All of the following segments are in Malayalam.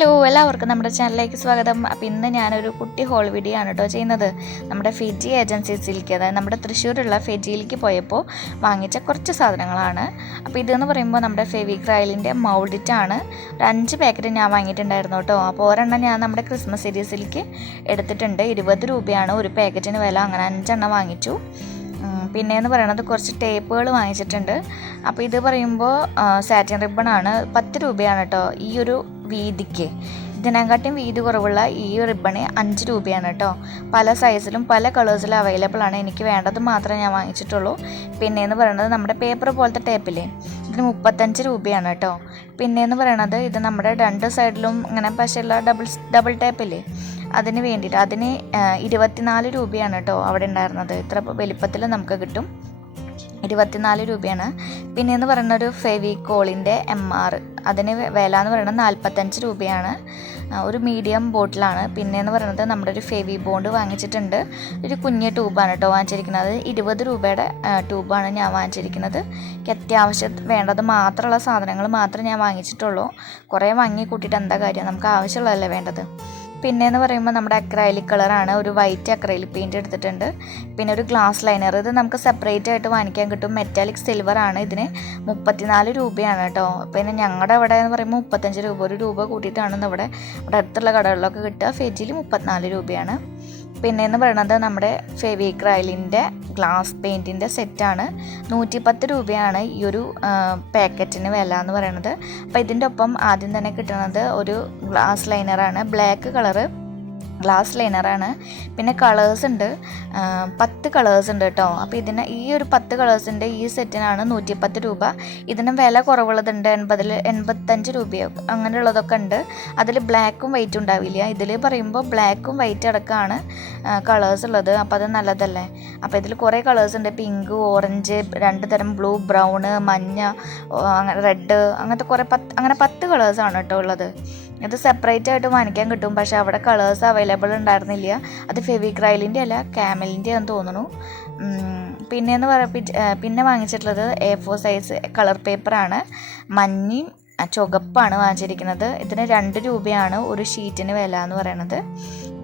ഹലോ, എല്ലാവർക്കും നമ്മുടെ ചാനലിലേക്ക് സ്വാഗതം. അപ്പോൾ ഇന്ന് ഞാനൊരു കുട്ടി ഹോൾ വീഡിയോ ആണ് കേട്ടോ ചെയ്യുന്നത്. നമ്മുടെ ഫെജി ഏജൻസീസിലേക്ക്, അതായത് നമ്മുടെ തൃശ്ശൂരുള്ള ഫെജിയിലേക്ക് പോയപ്പോൾ വാങ്ങിച്ച കുറച്ച് സാധനങ്ങളാണ്. അപ്പോൾ ഇതെന്ന് പറയുമ്പോൾ നമ്മുടെ ഫെവിക്രൈലിൻ്റെ മൗൾഡിറ്റാണ്. ഒരു 5 പാക്കറ്റ് ഞാൻ വാങ്ങിയിട്ടുണ്ടായിരുന്നു കേട്ടോ. അപ്പോൾ ഒരെണ്ണം ഞാൻ നമ്മുടെ ക്രിസ്മസ് സീരീസിലേക്ക് എടുത്തിട്ടുണ്ട്. 20 രൂപയാണ് ഒരു പാക്കറ്റിന് വില. അങ്ങനെ 5 എണ്ണം വാങ്ങിച്ചു. പിന്നെയെന്ന് പറയുന്നത് കുറച്ച് ടേപ്പുകൾ വാങ്ങിച്ചിട്ടുണ്ട്. അപ്പോൾ ഇത് പറയുമ്പോൾ സാറ്റിൻ റിബണാണ്. 10 രൂപയാണ് കേട്ടോ ഈ ഒരു വീതിക്ക്. ഇതിനെക്കാട്ടും വീതി കുറവുള്ള ഈ റിബണ് 5 രൂപയാണ് കേട്ടോ. പല സൈസിലും പല കളേഴ്സിലും അവൈലബിൾ ആണ്. എനിക്ക് വേണ്ടത് മാത്രമേ ഞാൻ വാങ്ങിച്ചിട്ടുള്ളൂ. പിന്നെയെന്ന് പറയുന്നത് നമ്മുടെ പേപ്പർ പോലത്തെ ടേപ്പില്ലേ, ഇതിന് 35 രൂപയാണ് കേട്ടോ. പിന്നെയെന്ന് പറയണത് ഇത് നമ്മുടെ 2 സൈഡിലും ഇങ്ങനെ പശയുള്ള ഡബിൾ ടേപ്പില്ലേ, അതിന് വേണ്ടിയിട്ട് അതിന് 24 രൂപയാണ് കേട്ടോ അവിടെ ഉണ്ടായിരുന്നത്. ഇത്ര വലിപ്പത്തിൽ നമുക്ക് കിട്ടും. 24 രൂപയാണ്. പിന്നെയെന്ന് പറയുന്ന ഒരു ഫെവിക്കോളിൻ്റെ MR, അതിന് വില എന്ന് പറയുന്നത് 45 രൂപയാണ്. ഒരു മീഡിയം ബോട്ടിലാണ്. പിന്നെയെന്ന് പറയുന്നത് നമ്മുടെ ഒരു ഫെവി ബോണ്ട് വാങ്ങിച്ചിട്ടുണ്ട്. ഒരു കുഞ്ഞ് ട്യൂബാണ് കേട്ടോ വാങ്ങിച്ചിരിക്കുന്നത്. 20 രൂപയുടെ ട്യൂബാണ് ഞാൻ വാങ്ങിച്ചിരിക്കുന്നത്. എനിക്ക് അത്യാവശ്യം വേണ്ടത് മാത്രമുള്ള സാധനങ്ങൾ മാത്രമേ ഞാൻ വാങ്ങിച്ചിട്ടുള്ളൂ. കുറേ വാങ്ങി കൂട്ടിയിട്ട് എന്താ കാര്യം, നമുക്ക് ആവശ്യമുള്ളതല്ലേ വേണ്ടത്. പിന്നെയെന്ന് പറയുമ്പോൾ നമ്മുടെ അക്രൈലിക് കളറാണ്. ഒരു വൈറ്റ് അക്രൈലിക് പെയിൻറ്റ് എടുത്തിട്ടുണ്ട്. പിന്നെ ഒരു ഗ്ലാസ് ലൈനർ, ഇത് നമുക്ക് സെപ്പറേറ്റ് ആയിട്ട് വാങ്ങിക്കാൻ കിട്ടും. മെറ്റാലിക് സിൽവറാണ്. ഇതിന് 34 രൂപയാണ് കേട്ടോ. പിന്നെ ഞങ്ങളുടെ അവിടെ എന്ന് പറയുമ്പോൾ 35 രൂപ, 1 രൂപ കൂട്ടിയിട്ടാണ് ഇവിടെ അടുത്തുള്ള കടകളിലൊക്കെ കിട്ടുക. ഫെജിയിൽ 34 രൂപയാണ്. പിന്നെയെന്ന് പറയുന്നത് നമ്മുടെ ഫെവിക്രൈലിൻ്റെ ഗ്ലാസ് പെയിൻറ്റിൻ്റെ സെറ്റാണ്. 110 രൂപയാണ് ഈ ഒരു പാക്കറ്റിന് വില എന്ന് പറയുന്നത്. അപ്പോൾ ഇതിൻ്റെ ഒപ്പം ആദ്യം തന്നെ കിട്ടുന്നത് ഒരു ഗ്ലാസ് ലൈനറാണ്. ബ്ലാക്ക് കളറ് ഗ്ലാസ് ലൈനറാണ്. പിന്നെ കളേഴ്സ് ഉണ്ട്, 10 കളേഴ്സ് ഉണ്ട് കേട്ടോ. അപ്പോൾ ഇതിന് ഈ ഒരു 10 കളേഴ്സിൻ്റെ ഈ സെറ്റിനാണ് 110 രൂപ. ഇതിന് വില കുറവുള്ളതുണ്ട്, 85 രൂപയോ അങ്ങനെയുള്ളതൊക്കെ ഉണ്ട്. അതിൽ ബ്ലാക്കും വൈറ്റും ഉണ്ടാവില്ല. ഇതിൽ പറയുമ്പോൾ ബ്ലാക്കും വൈറ്റ് അടക്കമാണ് കളേഴ്സ് ഉള്ളത്. അപ്പോൾ അത് നല്ലതല്ലേ. അപ്പോൾ ഇതിൽ കുറേ കളേഴ്സ് ഉണ്ട്. പിങ്ക്, ഓറഞ്ച്, 2 തരം ബ്ലൂ, ബ്രൗണ്, മഞ്ഞ, റെഡ്, അങ്ങനത്തെ കുറേ 10 കളേഴ്സാണ് കേട്ടോ ഉള്ളത്. ഇത് സെപ്പറേറ്റ് ആയിട്ട് വാങ്ങിക്കാൻ കിട്ടും. പക്ഷേ അവിടെ കളേഴ്സ് അവൈലബിൾ ഉണ്ടായിരുന്നില്ല. അത് ഫെവിക്രൈലിൻ്റെ അല്ല, ക്യാമലിൻ്റെ ആണെന്ന് തോന്നുന്നു. പിന്നെ വാങ്ങിച്ചിട്ടുള്ളത് A4 സൈസ് കളർ പേപ്പറാണ്. മഞ്ഞയും ചുവപ്പാണ് വാങ്ങിച്ചിരിക്കുന്നത്. ഇതിന് 2 രൂപയാണ് ഒരു ഷീറ്റിന് വില എന്ന് പറയുന്നത്.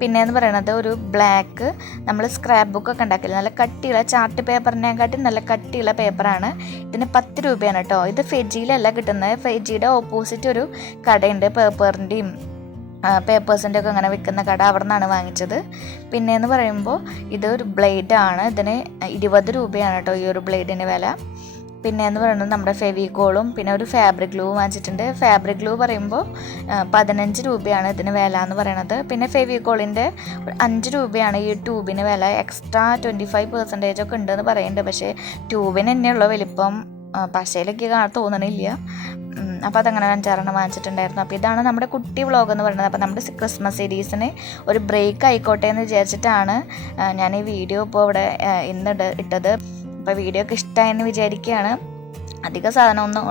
പിന്നെയെന്ന് പറയുന്നത് ഒരു ബ്ലാക്ക്, നമ്മൾ സ്ക്രാപ്പ് ബുക്കൊക്കെ ഉണ്ടാക്കില്ല, നല്ല കട്ടിയുള്ള ചാർട്ട് പേപ്പറിനെക്കാട്ടി നല്ല കട്ടിയുള്ള പേപ്പറാണ്. ഇതിന് 10 രൂപയാണ് കേട്ടോ. ഇത് ഫെജിയിലല്ല കിട്ടുന്നത്. ഫെജിയുടെ ഓപ്പോസിറ്റ് ഒരു കടയുണ്ട്, പേപ്പറിൻ്റെയും പേപ്പേഴ്സിൻ്റെ ഒക്കെ അങ്ങനെ വിൽക്കുന്ന കട, അവിടെ നിന്നാണ് വാങ്ങിച്ചത്. പിന്നെയെന്ന് പറയുമ്പോൾ ഇതൊരു ബ്ലേഡാണ്. ഇതിന് 20 രൂപയാണ് കേട്ടോ ഈ ഒരു ബ്ലേഡിന് വില. പിന്നെയെന്ന് പറയുന്നത് നമ്മുടെ ഫെവിക്കോളും പിന്നെ ഒരു ഫാബ്രിക് ഗ്ലൂ വാങ്ങിച്ചിട്ടുണ്ട്. ഫാബ്രിക് ഗ്ലൂ പറയുമ്പോൾ 15 രൂപയാണ് ഇതിന് വില എന്ന് പറയുന്നത്. പിന്നെ ഫെവിക്കോളിൻ്റെ 5 രൂപയാണ് ഈ ട്യൂബിന് വില. എക്സ്ട്രാ 25% ഒക്കെ ഉണ്ടെന്ന് പറയുന്നുണ്ട്. പക്ഷേ ട്യൂബിന് തന്നെയുള്ള വലിപ്പം പശയിലേക്ക് തോന്നണില്ല. അപ്പോൾ അതങ്ങനെ 5 വാങ്ങിച്ചിട്ടുണ്ടായിരുന്നു. അപ്പോൾ ഇതാണ് നമ്മുടെ കുട്ടി വ്ളോഗ് എന്ന് പറയുന്നത്. അപ്പോൾ നമ്മുടെ ക്രിസ്മസ് സീരീസിന് ഒരു ബ്രേക്ക് ആയിക്കോട്ടെ എന്ന് വിചാരിച്ചിട്ടാണ് ഞാൻ ഈ വീഡിയോ ഇപ്പോൾ ഇവിടെ ഇന്ന് ഇട്ടത്. അപ്പോൾ വീഡിയോ ഒക്കെ ഇഷ്ടമായെന്ന് വിചാരിക്കുകയാണ്. അധിക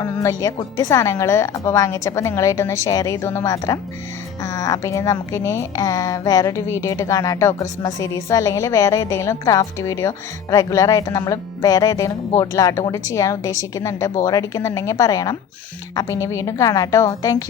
ഒന്നുമില്ല, കുട്ടി സാധനങ്ങൾ അപ്പോൾ വാങ്ങിച്ചപ്പോൾ നിങ്ങളായിട്ടൊന്ന് ഷെയർ ചെയ്തു എന്ന് മാത്രം. അപ്പോൾ ഇനി നമുക്കിനി വേറൊരു വീഡിയോ ആയിട്ട് കാണാം കേട്ടോ. ക്രിസ്മസ് സീരീസോ അല്ലെങ്കിൽ വേറെ ഏതെങ്കിലും ക്രാഫ്റ്റ് വീഡിയോ റെഗുലറായിട്ട് നമ്മൾ വേറെ ഏതെങ്കിലും ബോട്ടിൽ ആർട്ടും കൂടി ചെയ്യാൻ ഉദ്ദേശിക്കുന്നുണ്ട്. ബോറടിക്കുന്നുണ്ടെങ്കിൽ പറയണം. അപ്പോൾ ഇനി വീണ്ടും കാണാം കേട്ടോ. താങ്ക്